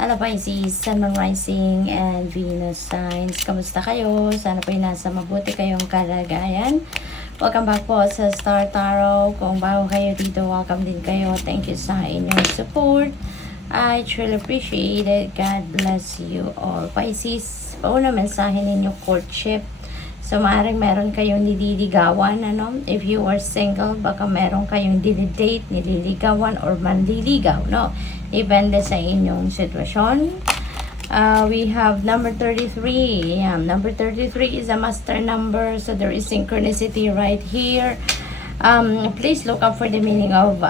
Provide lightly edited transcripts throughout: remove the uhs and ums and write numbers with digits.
Hello Pisces, Sun, Moon, Rising, and Venus signs. Kamusta kayo? Sana po nasa mabuti kayong kalagayan. Welcome back po sa Star Tarot. Kung bago kayo dito, welcome din kayo. Thank you sa inyong support. I truly appreciate it. God bless you all. Pisces, pauna mensahe ninyo courtship. So, maaaring meron kayong nililigawan, ano? If you are single, baka meron kayong dinidate, nililigawan, or manliligaw, no? Depende sa inyong sitwasyon. We have number 33. Yeah, number 33 is a master number, so there is synchronicity right here. Please look up for the meaning of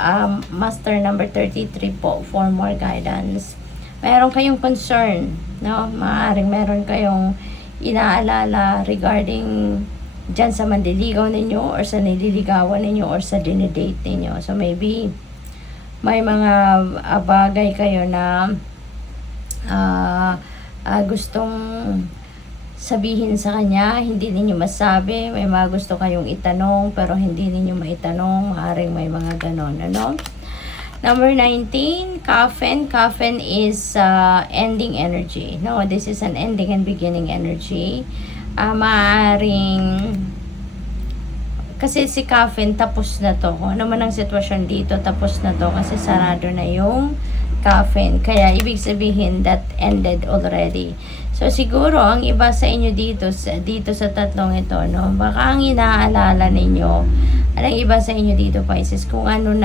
master number 33 po for more guidance. Meron kayong concern, no? Maaaring meron kayong inaalala regarding dyan sa mandiligaw ninyo or sa nililigawan ninyo or sa dinidate ninyo. So maybe may mga bagay kayo na gustong sabihin sa kanya, hindi ninyo masabi. May mga gusto kayong itanong pero hindi ninyo maitanong. Maaaring may mga ganon, ano? Number 19, Coffin. Coffin is ending energy. No, this is an ending and beginning energy. Maaaring, kasi si Coffin, tapos na to. Kung ano man ang sitwasyon dito, tapos na to. Kasi sarado na yung Coffin. Kaya, ibig sabihin, that ended already. So, siguro, ang iba sa inyo dito sa tatlong ito, no? Baka ang inaalala ninyo, ang iba sa inyo dito, Pisces, kung ano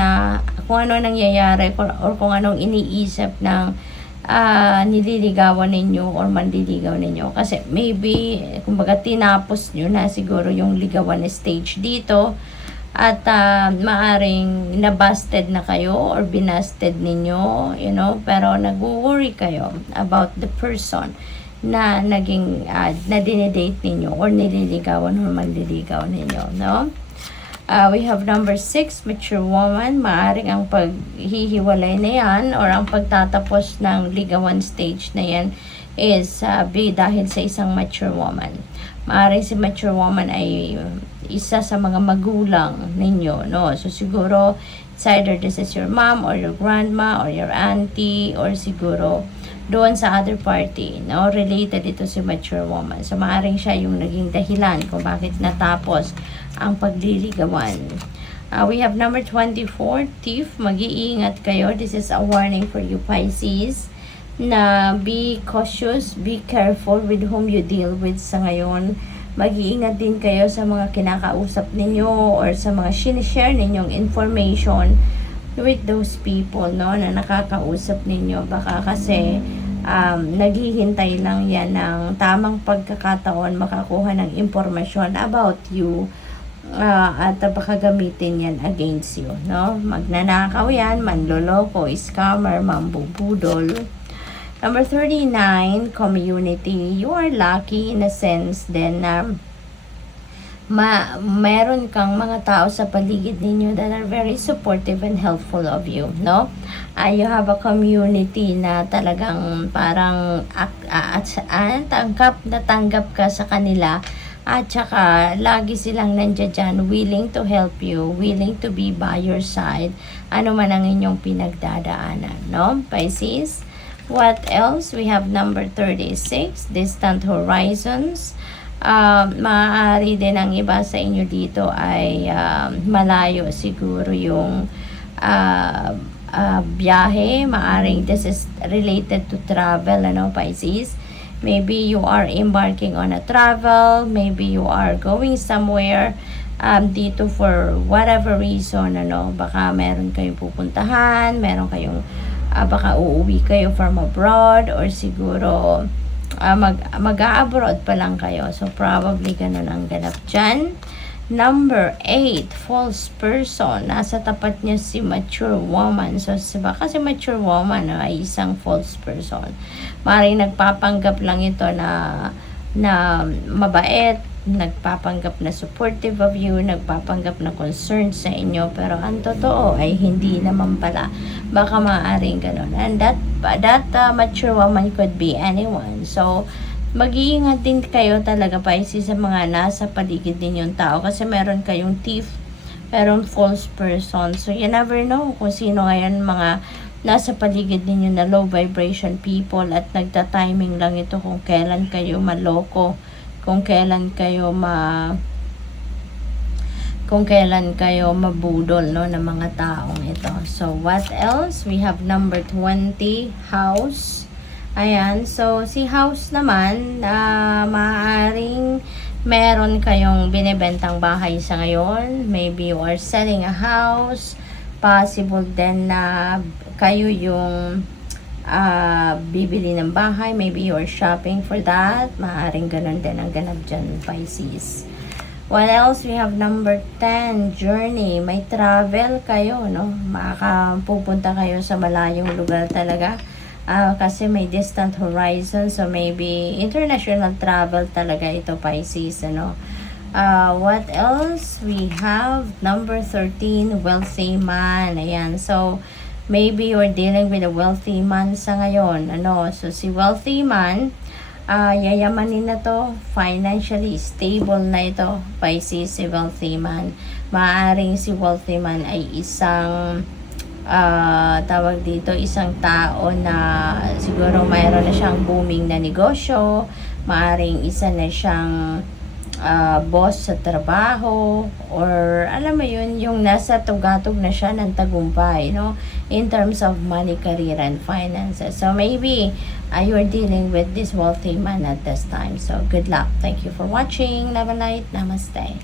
nangyayari or kung anong iniisip ng nililigawan ninyo or mandiligaw ninyo. Kasi maybe, kumbaga tinapos nyo na siguro yung ligawan stage dito at maaring nabusted na kayo or binusted ninyo, you know, pero nag-worry kayo about the person na naging na dinidate ninyo or nililigawan or mandiligaw ninyo, no? We have number 6, mature woman. Maaring ang paghihiwalay na yan or ang pagtatapos ng ligawan stage na yan is dahil sa isang mature woman. Maaring si mature woman ay isa sa mga magulang ninyo, no? So siguro it's either this is your mom or your grandma or your auntie or siguro doon sa other party, no? Related ito si mature woman. So maaring siya yung naging dahilan kung bakit natapos ang pagliligawan. We have number 24, thief. Mag-iingat kayo. This is a warning for you, Pisces, na be cautious, be careful with whom you deal with sa ngayon. Mag-iingat din kayo sa mga kinakausap ninyo or sa mga sinishare ninyong information with those people, no, na nakakausap ninyo. Baka kasi naghihintay lang yan ng tamang pagkakataon makakuha ng impormasyon about you at baka gamitin yan against you, no? Magnanakaw yan, manloloko, scammer, mambubudol. Number 39, community. You are lucky in a sense then meron kang mga tao sa paligid ninyo that are very supportive and helpful of you, no? You have a community na talagang parang tanggap ka sa kanila at saka lagi silang nandiyan dyan, willing to help you, willing to be by your side, ano man ang inyong pinagdadaanan, no? Pisces. What else? We have number 36, distant horizons. Maaari din ang iba sa inyo dito ay malayo siguro yung biyahe. Maaring this is related to travel, ano, Pisces. Maybe you are embarking on a travel, maybe you are going somewhere dito for whatever reason, ano, baka meron kayong pupuntahan, meron kayong baka uuwi kayo from abroad or siguro mag-a-abroad pa lang kayo. So, probably ganun ang ganap dyan. Number 8, false person. Nasa tapat niya si mature woman. So, baka si mature woman ay isang false person. Maring nagpapanggap lang ito na mabait, nagpapanggap na supportive of you, nagpapanggap na concerned sa inyo, pero ang totoo ay hindi naman pala. Baka maaaring ganun. And that mature woman could be anyone. So, mag-iingat din kayo talaga, Pisces, sa mga nasa paligid ninyong tao kasi meron kayong thief, meron false person. So, you never know kung sino ngayon mga nasa paligid ninyo na low vibration people at nagta-timing lang ito kung kailan kayo maloko, kung kailan kayo mabudol, no, ng mga taong ito. So, what else? We have number 20, house. Ayan. So, si house naman, maaaring meron kayong binibentang bahay sa ngayon. Maybe you are selling a house. Possible din na kayo yung bibili ng bahay. Maybe you are shopping for that. Maaaring ganun din ang ganap dyan, Pisces. What else? We have number 10, journey. May travel kayo, no? Pupunta kayo sa malayong lugar talaga. Kasi may distant horizon. So, maybe international travel talaga ito, Pisces, ano? What else? We have number 13, wealthy man. Ayan. So, maybe you're dealing with a wealthy man sa ngayon. Ano? So, si wealthy man, yayamanin na to, financially stable na ito, Pisces, si wealthy man. Maaring si wealthy man ay isang tawag dito, isang tao na siguro mayroon na siyang booming na negosyo, maaring isa na siyang boss sa trabaho, or alam mo yun, yung nasa tugatog na siya ng tagumpay, no, in terms of money, career, and finances. So maybe you're dealing with this wealthy man at this time. So good luck. Thank you for watching. Love and light. Namaste.